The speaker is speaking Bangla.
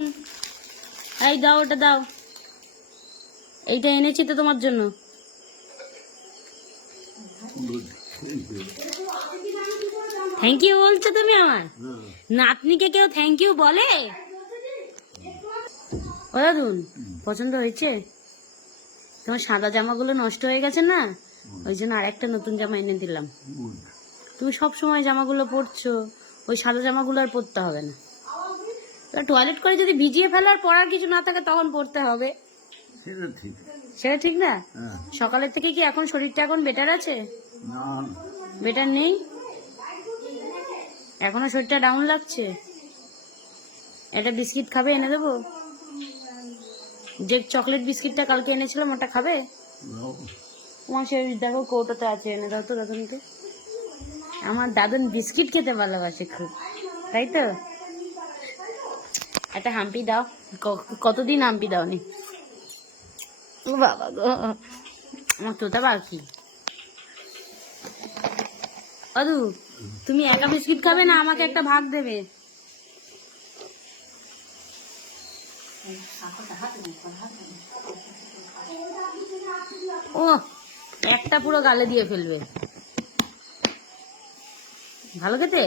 এই দাও, ওটা দাও। এইটা এনেছি তো তোমার জন্য। থ্যাংক ইউ বলছো তুমি আমার নাতনিকে? কেউ থ্যাংক ইউ বলে? ও দাদুন, পছন্দ হয়েছে? তোমার সাদা জামাগুলো নষ্ট হয়ে গেছে না, ওই জন্য আরেকটা নতুন জামা এনে দিলাম। তুমি সব সময় জামাগুলো পরছো, ওই সাদা জামাগুলো আর পরতে হবে না। টয়লেট করে যদি ভিজিয়ে ফেলো আর পরার কিছু না থাকে তখন পরতে হবে, সেটা ঠিক না? সকালের থেকে কি এখন শরীরটা এখন বেটার আছে? বেটার নেই এখনো, শরীরটা ডাউন লাগছে। একটা বিস্কিট খাবে? এনে দেবো। যে চকলেট বিস্কিটটা কালকে এনেছিলাম ওটা খাবে? তোমার সেই দেখো কৌটোতে আছে, এনে দাও তো দাদুনকে। আমার দাদুন বিস্কিট খেতে ভালোবাসে খুব, তাই তো? একটা হাম্পি দাও। কতদিন হাম্পি দাওনি? ও বাবা গো, আমার তোতা বাকি। অদু, তুমি একা বিস্কিট খাবে না আমাকে একটা ভাগ দেবে? ও, একটা পুরো গালে দিয়ে ফেলবে। ভালো খেতে।